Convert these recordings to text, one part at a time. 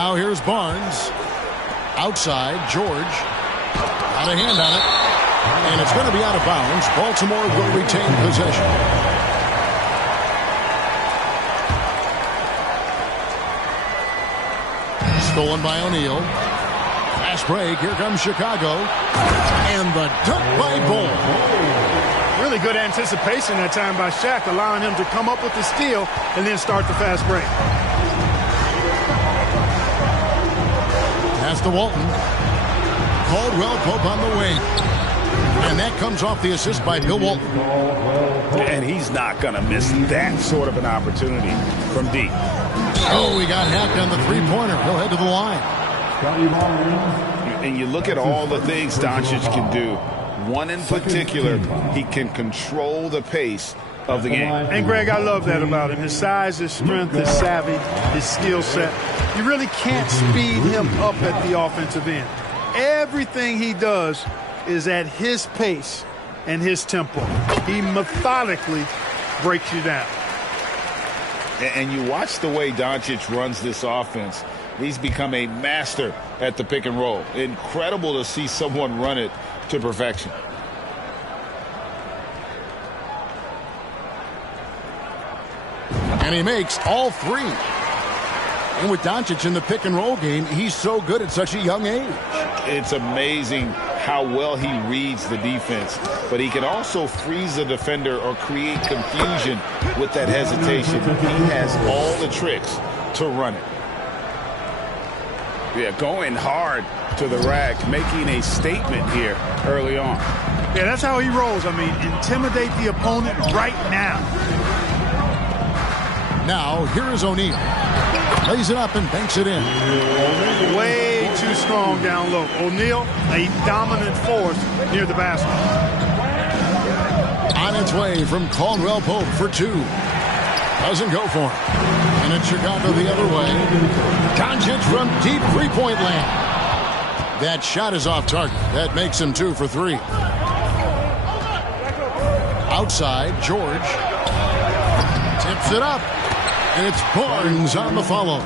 Now here's Barnes. Outside, George. Got a hand on it. And it's going to be out of bounds. Baltimore will retain possession. Stolen by O'Neal. Fast break. Here comes Chicago. And the dunk by Bull. Really good anticipation that time by Shaq, allowing him to come up with the steal and then start the fast break. Pass to Walton. Caldwell Pope on the wing. And that comes off the assist by Bill Walton. And he's not going to miss that sort of an opportunity from deep. Oh, he got hacked on the three-pointer. He'll head to the line. And you look at all the things Doncic can do. One in particular, he can control the pace of the game. And, Greg, I love that about him. His size, his strength, his savvy, his skill set. You really can't speed him up at the offensive end. Everything he does is at his pace and his tempo. He methodically breaks you down. And you watch the way Doncic runs this offense. He's become a master at the pick and roll. Incredible to see someone run it to perfection. And he makes all three. And with Doncic in the pick and roll game, he's so good at such a young age. It's amazing how well he reads the defense, but he can also freeze a defender or create confusion with that hesitation. He has all the tricks to run it. Yeah, going hard to the rack, making a statement here early on. Yeah, that's how he rolls. I mean, intimidate the opponent right now. Now, here is O'Neal. Lays it up and banks it in. Way too strong down low. O'Neal, a dominant force near the basket. On its way from Caldwell Pope for two. Doesn't go for it. And it's Chicago the other way. Doncic from deep three-point land. That shot is off target. That makes him 2 for 3. Outside, George. Tips it up. And it's Barnes on the follow.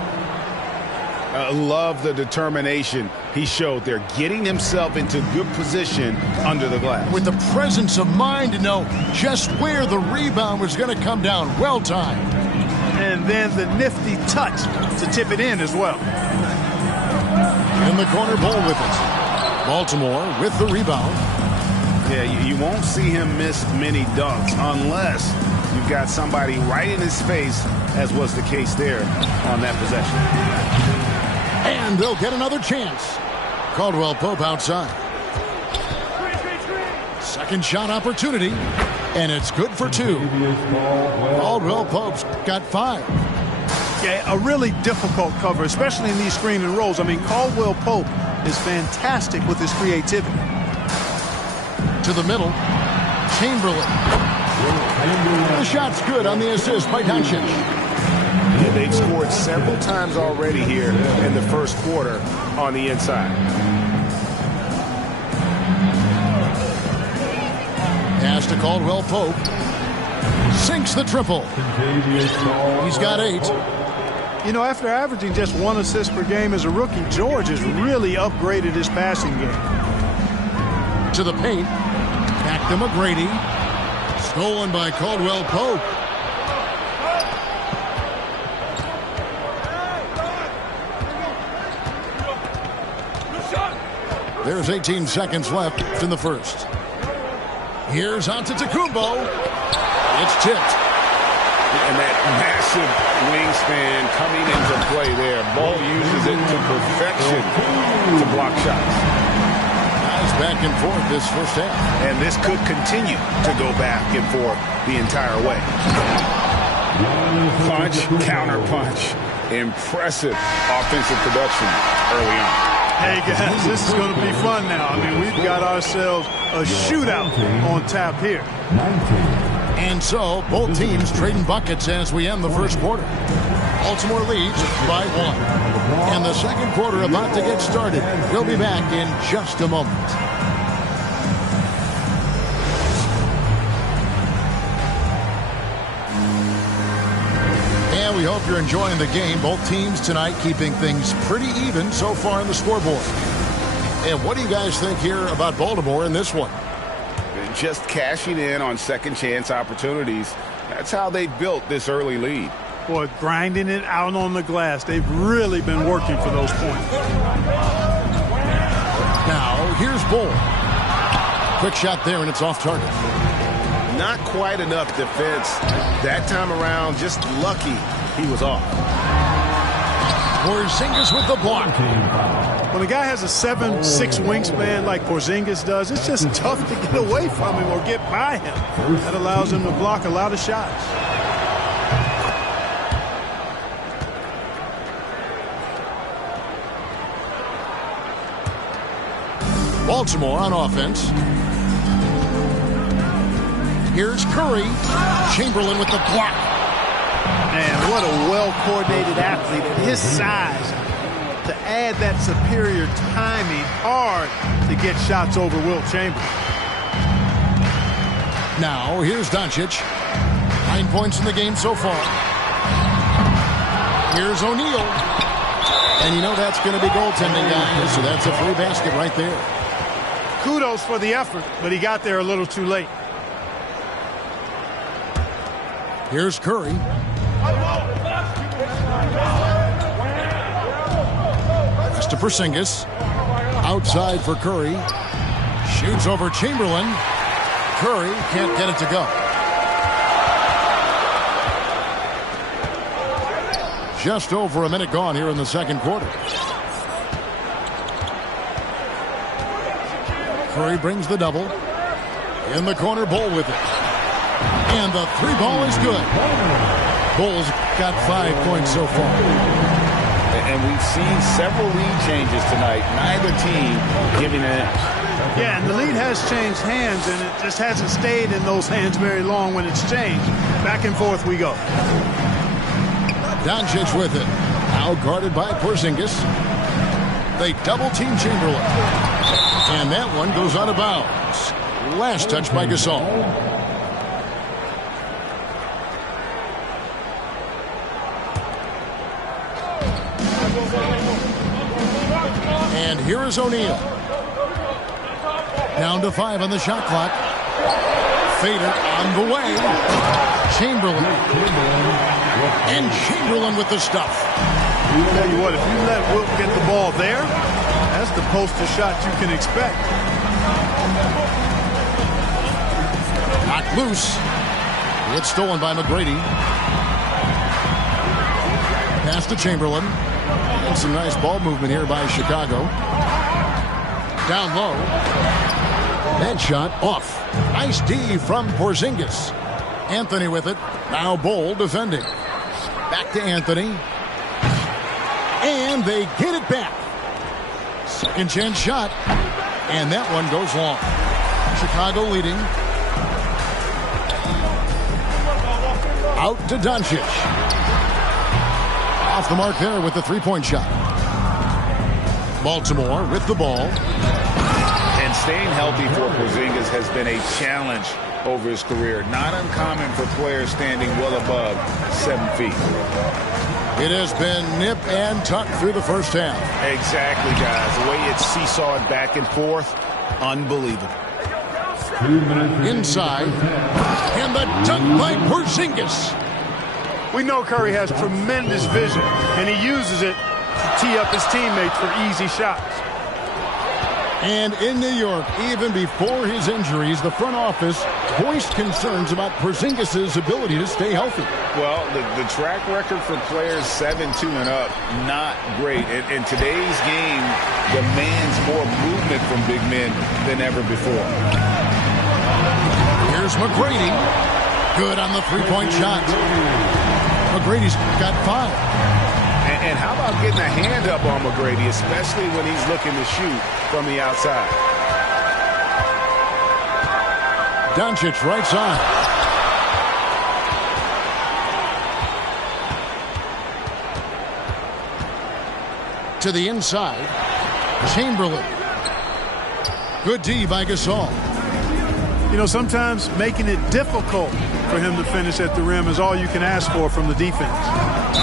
Love the determination he showed there, getting himself into good position under the glass. With the presence of mind to know just where the rebound was going to come down. Well timed. And then the nifty touch to tip it in as well. In the corner, Bull with it. Baltimore with the rebound. Yeah, you won't see him miss many dunks unless you've got somebody right in his face, as was the case there on that possession. And they'll get another chance. Caldwell Pope outside. Second shot opportunity. And it's good for 2. Caldwell Pope's got 5. Yeah, a really difficult cover, especially in these screen and rolls. I mean, Caldwell Pope is fantastic with his creativity. To the middle. Chamberlain. The shot's good on the assist by Doncic. Yeah, they've scored several times already here in the first quarter on the inside. Pass to Caldwell Pope. Sinks the triple. He's got 8. You know, after averaging just 1 assist per game as a rookie, George has really upgraded his passing game. To the paint. Back to McGrady. Stolen by Caldwell Pope. There's 18 seconds left in the first. Here's Antetokounmpo. It's tipped. And that massive wingspan coming into play there. Ball uses it to perfection to block shots. Nice back and forth this first half. And this could continue to go back and forth the entire way. Punch, counter punch. Impressive offensive production early on. Hey, guys, this is going to be fun now. I mean, we've got ourselves a shootout on tap here. And so, both teams trading buckets as we end the first quarter. Baltimore leads by 1. And the second quarter about to get started. We'll be back in just a moment. And we we hope you're enjoying the game. Both teams tonight keeping things pretty even so far on the scoreboard. And what do you guys think here about Baltimore in this one? Just cashing in on second chance opportunities. That's how they built this early lead. Boy, grinding it out on the glass. They've really been working for those points. Now, here's Bull. Quick shot there, and it's off target. Not quite enough defense that time around. Just lucky he was off. Porzingis with the block. When a guy has a 7'6" wingspan like Porzingis does, it's just tough to get away from him or get by him. That allows him to block a lot of shots. Baltimore on offense. Here's Curry. Chamberlain with the block. Man, what a well-coordinated athlete at his size. To add that superior timing, hard to get shots over Wilt Chamberlain. Now, here's Doncic. 9 points in the game so far. Here's O'Neal. And you know that's going to be goaltending, guys, so that's a free basket right there. Kudos for the effort, but he got there a little too late. Here's Curry. Pass to Porzingis. Outside for Curry. Shoots over Chamberlain. Curry can't get it to go. Just over a minute gone here in the second quarter. Curry brings the double. In the corner, Bull with it. And the three ball is good. Bull's got 5 points so far. And we've seen several lead changes tonight. Neither team giving an inch. Yeah, and the lead has changed hands, and it just hasn't stayed in those hands very long when it's changed. Back and forth we go. Doncic with it. Now guarded by Porzingis. They double-team Chamberlain. And that one goes out of bounds. Last touch by Gasol. And here is O'Neal. Down to 5 on the shot clock. Fader on the way. Chamberlain. And Chamberlain with the stuff. I'll tell you what, if you let Wilt get the ball there, that's the poster shot you can expect. Knocked loose. It's stolen by McGrady. Pass to Chamberlain. And some nice ball movement here by Chicago. Down low. That shot off. Nice D from Porzingis. Anthony with it. Now Bull defending. Back to Anthony. And they get it back. Second chance shot. And that one goes long. Chicago leading. Out to Doncic. Off the mark there with the three-point shot. Baltimore with the ball. And staying healthy for Porzingis has been a challenge over his career. Not uncommon for players standing well above 7 feet. It has been nip and tuck through the first half. Exactly, guys. The way it's seesawed back and forth, unbelievable. Inside. And the dunk by Porzingis. We know Curry has tremendous vision, and he uses it to tee up his teammates for easy shots. And in New York, even before his injuries, the front office voiced concerns about Porzingis' ability to stay healthy. Well, the track record for players 7-2 and up, not great. In today's game demands more movement from big men than ever before. Here's McGrady. Good on the three-point shot. McGrady's got 5. And how about getting a hand up on McGrady, especially when he's looking to shoot from the outside? Doncic right side. To the inside. Chamberlain. Good D by Gasol. You know, sometimes making it difficult for him to finish at the rim is all you can ask for from the defense.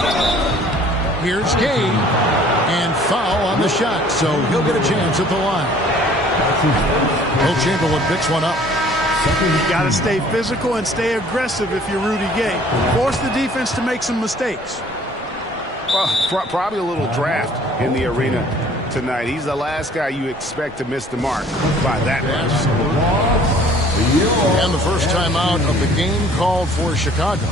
Here's Gabe. And foul on the shot, so he'll get a chance at the line. Will Chamberlain picks one up. You got to stay physical and stay aggressive if you're Rudy Gay. Force the defense to make some mistakes. Well, probably a little draft in the arena tonight. He's the last guy you expect to miss the mark by that much. And the first time out of the game called for Chicago.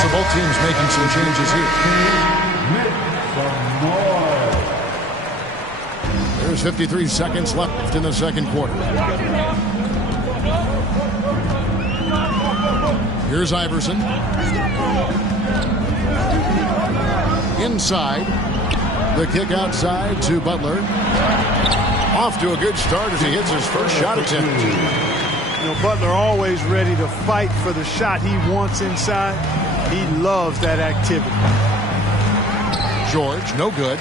So both teams making some changes here. There's 53 seconds left in the second quarter. Here's Iverson. Inside. The kick outside to Butler. Off to a good start as he hits his first shot attempt. You know, Butler always ready to fight for the shot he wants inside. He loves that activity. George, no good.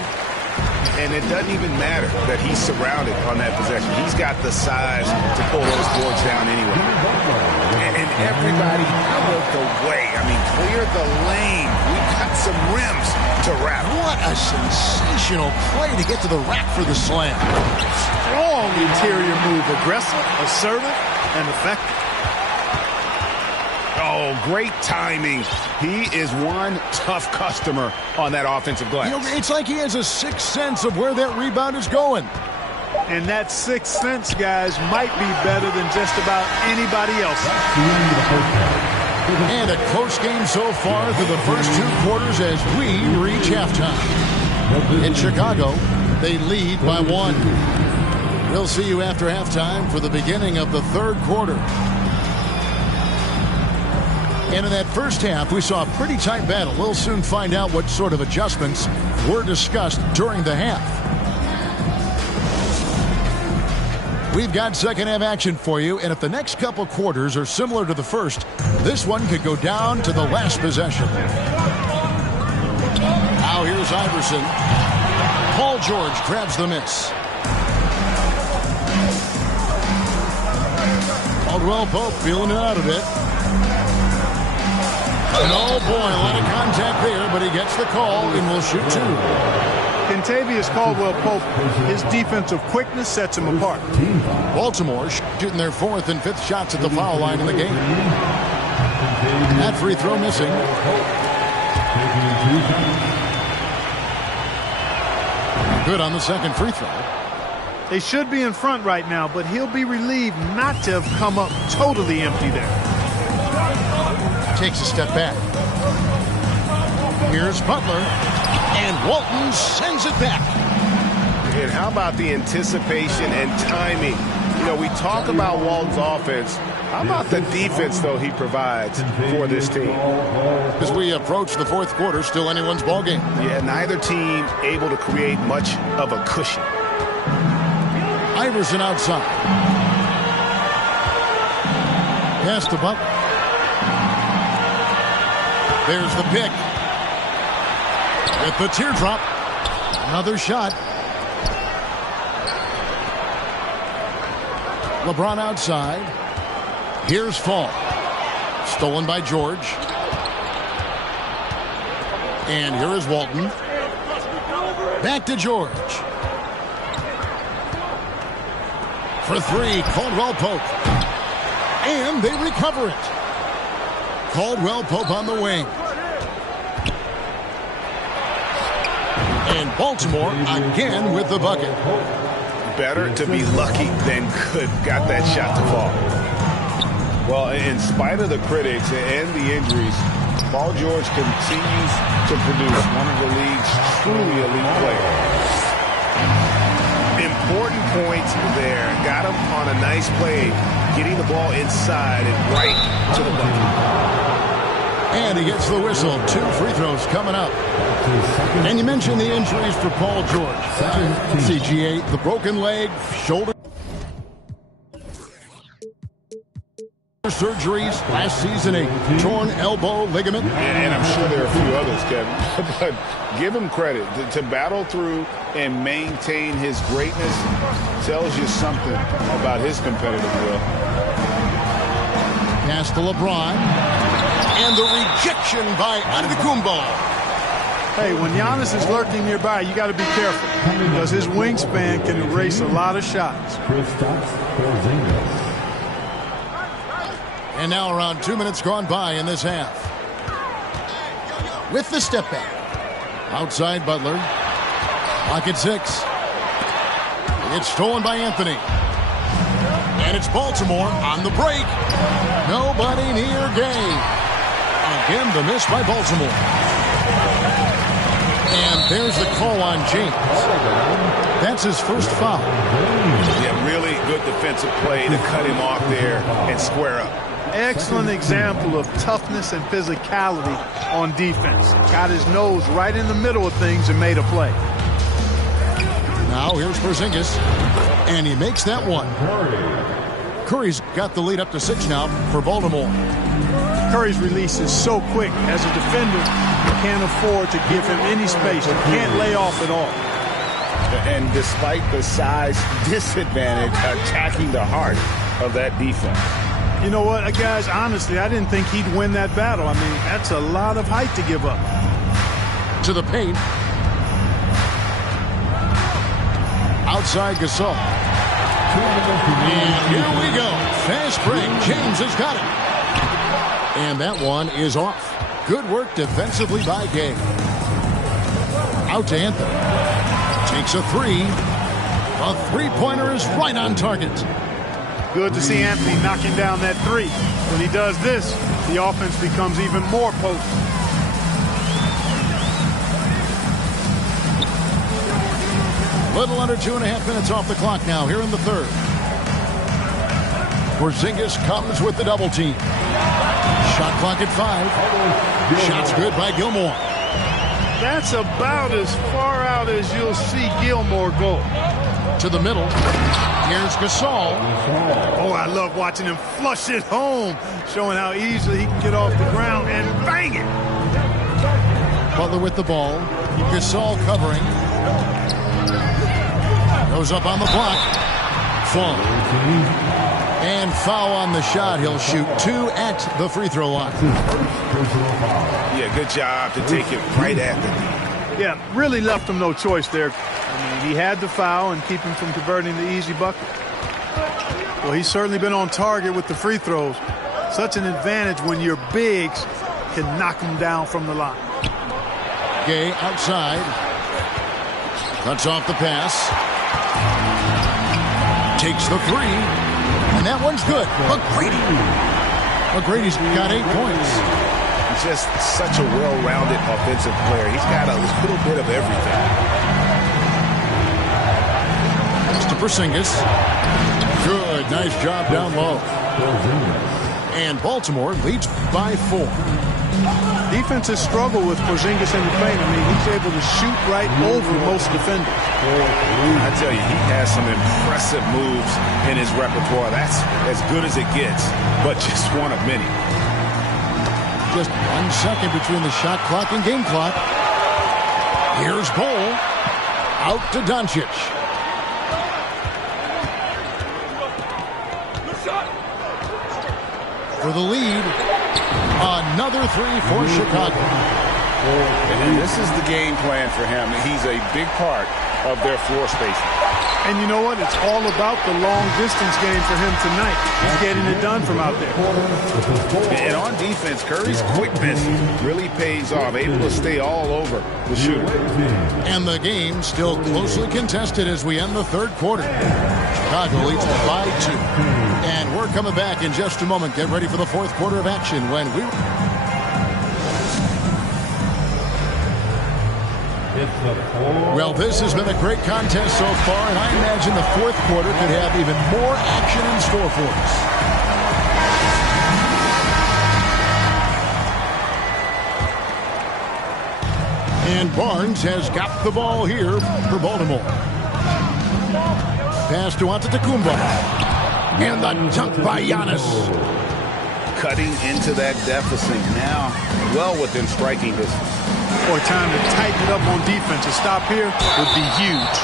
And it doesn't even matter that he's surrounded on that possession. He's got the size to pull those boards down anyway. And everybody out of the way. I mean, clear the lane. We've got some rims to wrap. What a sensational play to get to the rack for the slam. Strong interior move. Aggressive, assertive, and effective. Oh, great timing. He is one tough customer on that offensive glass. You know, it's like he has a sixth sense of where that rebound is going. And that sixth sense, guys, might be better than just about anybody else. And a close game so far through the first two quarters as we reach halftime. In Chicago, they lead by 1. We'll see you after halftime for the beginning of the third quarter. And in that first half, we saw a pretty tight battle. We'll soon find out what sort of adjustments were discussed during the half. We've got second half action for you, and if the next couple quarters are similar to the first, this one could go down to the last possession. Now here's Iverson. Paul George grabs the miss. Caldwell Pope feeling it out of it. And oh boy, a lot of contact there, but he gets the call and will shoot 2. Kentavious Caldwell-Pope, his defensive quickness sets him apart. Baltimore shooting their 4th and 5th shots at the foul line in the game. That free throw missing. Good on the second free throw. They should be in front right now, but he'll be relieved not to have come up totally empty there. Takes a step back. Here's Butler. And Walton sends it back. And how about the anticipation and timing? You know, we talk about Walton's offense. How about the defense, though, he provides for this team? As we approach the fourth quarter, still anyone's ballgame. Yeah, neither team able to create much of a cushion. Iverson outside. Pass to Butler. There's the pick. With the teardrop. Another shot. LeBron outside. Here's Fall. Stolen by George. And here is Walton. Back to George. For 3, Caldwell Pope. And they recover it. Caldwell Pope on the wing. And Baltimore again with the bucket. Better to be lucky than good. Got that shot to fall. Well, in spite of the critics and the injuries, Paul George continues to produce one of the league's truly elite players. Important points there. Got him on a nice play, getting the ball inside and right to the bucket. And he gets the whistle. 2 free throws coming up. And you mentioned the injuries for Paul George. CGA, the broken leg, shoulder. Surgeries last season, a torn elbow ligament. And I'm sure there are a few others, Kevin. But give him credit. To battle through and maintain his greatness tells you something about his competitive will. Pass to LeBron. And the rejection by Antetokounmpo. Hey, when Giannis is lurking nearby, you got to be careful because his wingspan can erase a lot of shots. And now around 2 minutes gone by in this half. With the step back. Outside Butler. Pocket 6. It's stolen by Anthony. And it's Baltimore on the break. Nobody near Gay. Again, the miss by Baltimore. And there's the call on James. That's his first foul. Yeah, really good defensive play to cut him off there and square up. Excellent example of toughness and physicality on defense. Got his nose right in the middle of things and made a play. Now here's Porzingis, and he makes that one. Curry's got the lead up to 6 now for Baltimore. Curry's release is so quick. As a defender, you can't afford to give him any space. You can't lay off at all. And despite the size disadvantage, attacking the heart of that defense. You know what, guys, honestly, I didn't think he'd win that battle. I mean, that's a lot of height to give up. To the paint. Outside Gasol. And here we go. Fast break. James has got it. And that one is off. Good work defensively by Gay. Out to Anthony. Takes a 3. A three-pointer is right on target. Good to see Anthony knocking down that 3. When he does this, the offense becomes even more potent. Little under 2.5 minutes off the clock now here in the third. Porzingis comes with the double team. Shot clock at 5. Shots good by Gilmore. That's about as far out as you'll see Gilmore go. To the middle. Here's Gasol. Oh, I love watching him flush it home, showing how easily he can get off the ground and bang it. Butler with the ball. Gasol covering. Goes up on the block. Fall. And foul on the shot. He'll shoot 2 at the free throw line. Yeah, good job to take it right at the knee. Yeah, really left him no choice there. I mean, he had the foul and keep him from converting the easy bucket. Well, he's certainly been on target with the free throws. Such an advantage when your bigs can knock him down from the line. Gay outside. Cuts off the pass. Takes the 3. And that one's good. McGrady's got 8 points. He's just such a well-rounded offensive player. He's got a little bit of everything. To Porzingis. Good. Nice job down low. And Baltimore leads by 4. Defenses struggle with Porzingis in the paint. I mean, he's able to shoot right over most defenders. I tell you, he has some impressive moves in his repertoire. That's as good as it gets, but just one of many. Just 1 second between the shot clock and game clock. Here's Bol. Out to Doncic. For the lead. Another 3 for Chicago. And this is the game plan for him. He's a big part of their floor spacing. And you know what? It's all about the long-distance game for him tonight. He's getting it done from out there. And on defense, Curry's quickness really pays off. Able to stay all over the shooter. And the game still closely contested as we end the third quarter. Chicago leads by 2. And we're coming back in just a moment. Get ready for the fourth quarter of action when we... Well, this has been a great contest so far, and I imagine the fourth quarter could have even more action in store for us. And Barnes has got the ball here for Baltimore. Pass to Antetokounmpo. And the dunk by Giannis. cutting into that deficit now, well within striking distance. Boy, time to tighten it up on defense. A stop here would be huge.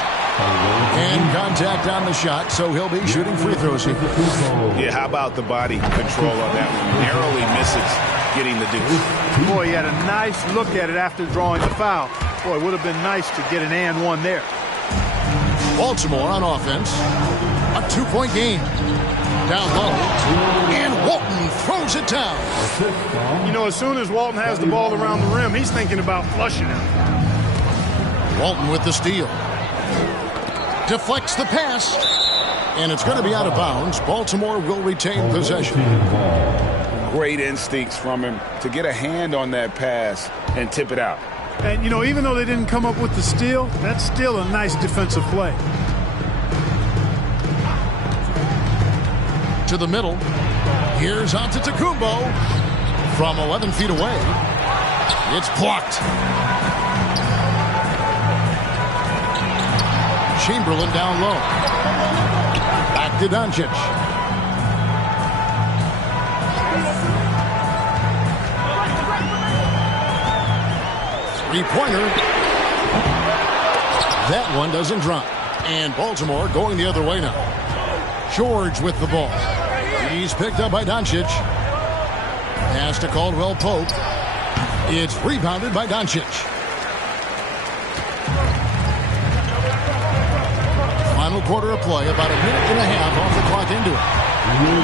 And contact on the shot, so he'll be shooting free throws here. Yeah, how about the body control on that one? Narrowly misses getting the deuce. Boy, he had a nice look at it after drawing the foul. Boy, it would have been nice to get an and one there. Baltimore on offense. A 2-point game. Down low. And Walton throws it down. You know, as soon as Walton has the ball around the rim, he's thinking about flushing it. Walton with the steal. Deflects the pass. And it's going to be out of bounds. Baltimore will retain possession. Great instincts from him to get a hand on that pass and tip it out. And, you know, even though they didn't come up with the steal, that's still a nice defensive play. To the middle. Here's Antetokounmpo from 11 feet away. It's blocked. Chamberlain down low. Back to Doncic. Three-pointer. That one doesn't drop. And Baltimore going the other way now. George with the ball. He's picked up by Doncic. Pass to Caldwell Pope. It's rebounded by Doncic. Final quarter of play, about a minute and a half off the clock into it.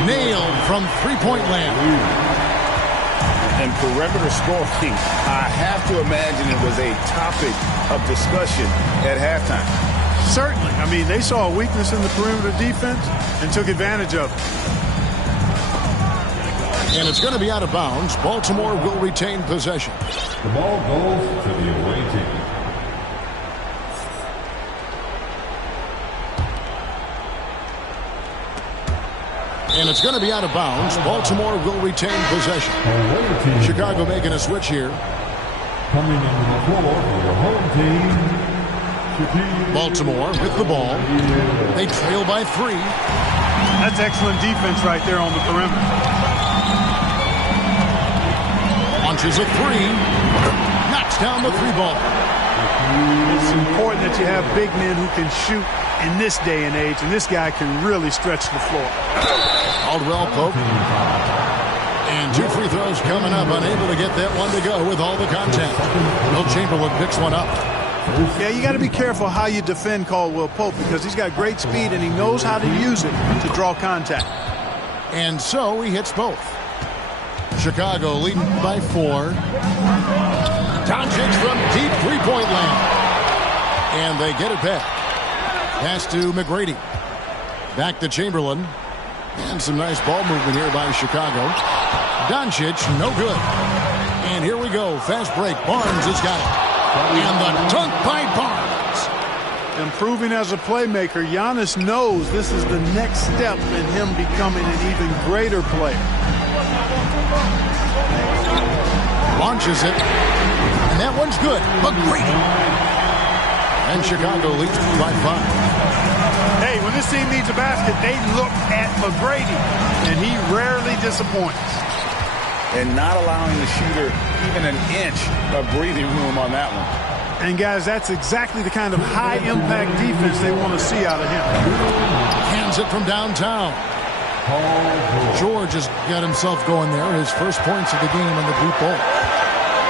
Nailed from three-point land. And perimeter scoring, I have to imagine it was a topic of discussion at halftime. Certainly. I mean, they saw a weakness in the perimeter defense and took advantage of it. And it's going to be out of bounds. Baltimore will retain possession. The ball goes to the away team. And it's going to be out of bounds. Baltimore will retain possession. Chicago making a switch here. Coming into the floor for the home team. Baltimore with the ball. They trail by 3. That's excellent defense right there on the perimeter. Launches a 3. Knocks down the 3-ball. It's important that you have big men who can shoot in this day and age, and this guy can really stretch the floor. Caldwell Pope. And 2 free throws coming up. Unable to get that one to go with all the contact. Will Chamberlain picks one up. Yeah, you got to be careful how you defend Caldwell Pope because he's got great speed and he knows how to use it to draw contact. And so he hits both. Chicago leading by 4. Doncic from deep three-point land. And they get it back. Pass to McGrady. Back to Chamberlain. And some nice ball movement here by Chicago. Doncic, no good. And here we go. Fast break. Barnes has got it. And the dunk by Barnes. Improving as a playmaker, Giannis knows this is the next step in him becoming an even greater player. Launches it. And that one's good. McGrady. And Chicago leads by 5. Hey, when this team needs a basket, they look at McGrady, and he rarely disappoints. And not allowing the shooter even an inch of breathing room on that one. And, guys, that's exactly the kind of high-impact defense they want to see out of him. Hands it from downtown. George has got himself going there. His first points of the game in the deep ball.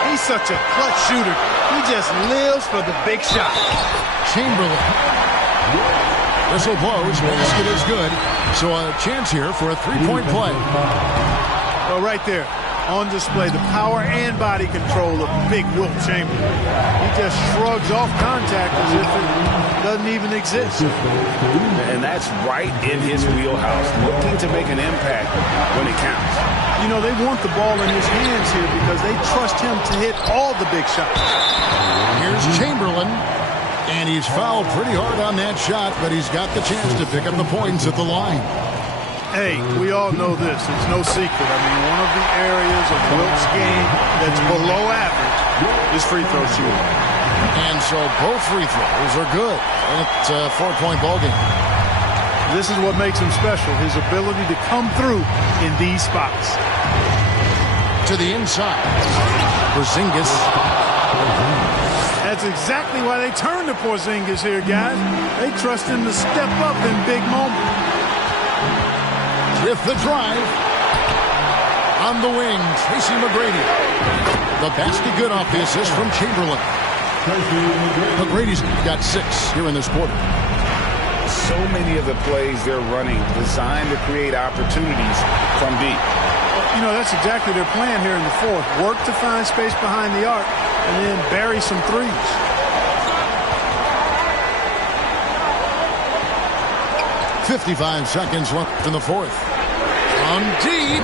He's such a clutch shooter. He just lives for the big shot. Chamberlain. Whistle blows. Basket is good. So a chance here for a 3-point play. Well, right there. On display, the power and body control of big Wilt Chamberlain. He just shrugs off contact as if it doesn't even exist. And that's right in his wheelhouse, looking to make an impact when it counts. You know, they want the ball in his hands here because they trust him to hit all the big shots. Here's Chamberlain. And he's fouled pretty hard on that shot, but he's got the chance to pick up the points at the line. Hey, we all know this. It's no secret. I mean, one of the areas of Wilt's game that's below average is free throw shooting. And so both free throws are good. And it's a 4-point ball game. This is what makes him special, his ability to come through in these spots. To the inside. Porzingis. That's exactly why they turn to Porzingis here, guys. They trust him to step up in big moments. With the drive. On the wing, Tracy McGrady. The basket good off the assist from Chamberlain. McGrady's got 6 here in this quarter. So many of the plays they're running designed to create opportunities from deep. You know, that's exactly their plan here in the fourth. Work to find space behind the arc and then bury some threes. .55 seconds left in the fourth. From deep.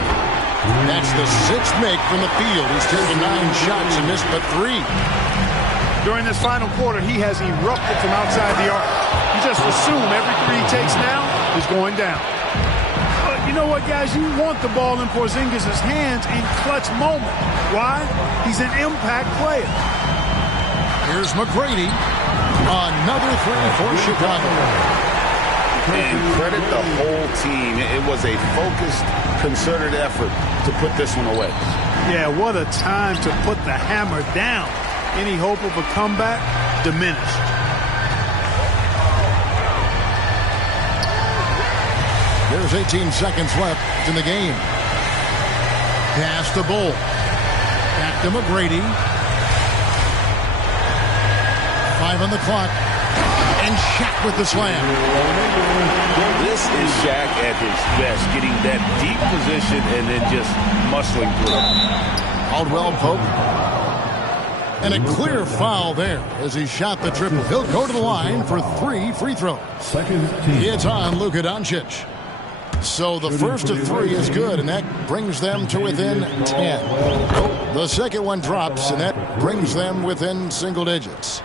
That's the 6th make from the field. He's taken 9 shots and missed but 3. During this final quarter, he has erupted from outside the arc. You just assume every 3 he takes now is going down. But you know what, guys? You want the ball in Porzingis' hands in clutch moment. Why? He's an impact player. Here's McGrady. Another 3 for Chicago. And credit the whole team. It was a focused, concerted effort to put this one away. Yeah, what a time to put the hammer down. Any hope of a comeback diminished. There's 18 seconds left in the game. Pass to Bull. Back to McGrady. 5 on the clock. And Shaq with the slam. This is Shaq at his best, getting that deep position and then just muscling through. Caldwell Pope. And a clear foul there as he shot the triple. He'll go to the line for 3 free throws. It's on Luka Doncic. So the first of 3 is good, and that brings them to within 10. The second one drops, and that brings them within single digits.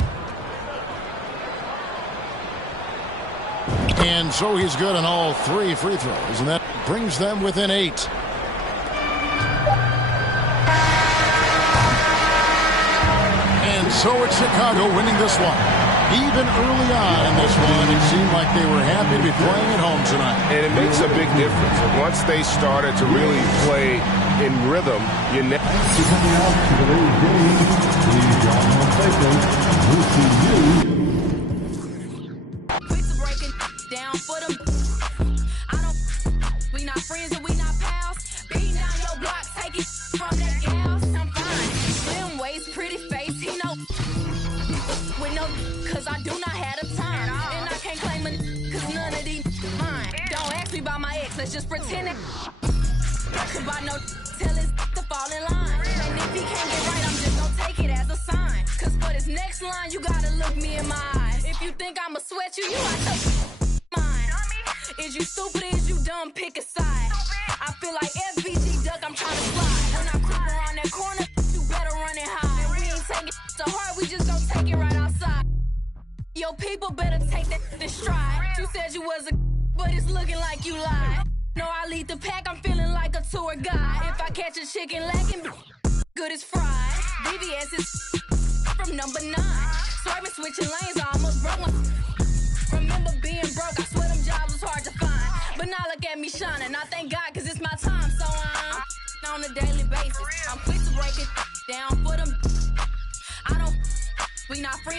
And so he's good on all 3 free throws, and that brings them within 8. And so it's Chicago winning this one. Even early on in this one, it seemed like they were happy to be playing at home tonight. And it makes a big difference. And once they started to really play in rhythm, you never... Coming out to today's game, the John Quick to break it down for them. We not friends and we not pals. Beating down your block, take it from that gal. I'm fine. Slim waist, pretty face, he know. With no, cause I do not have the time. And I can't claim a cause none of these mine. Don't ask me about my ex, let's just pretend it. Cause I know tell his to fall in line. And if he can't get right, I'm just gonna take it as a sign. Cause for this next line, you gotta look me in my eyes. If you think I'ma sweat you, you out your mind. Is you stupid or is you dumb? Pick a side. I feel like FBG duck, I'm trying to slide. When I creep around that corner, you better run it high. And we ain't taking to heart, we just gon' take it right outside. Yo, people better take that in stride. You said you was a but it's looking like you lied. No, I lead the pack, I'm feeling like a tour guide. If I catch a chicken lacking, good as fried. VVS is from number 9. Swerving, switching lanes, I almost broke my... Remember being broke, I swear them jobs was hard to find. But now look at me shining, I thank God cause it's my time. So I'm on a daily basis. I'm quick to break it down for them. I don't... We not free.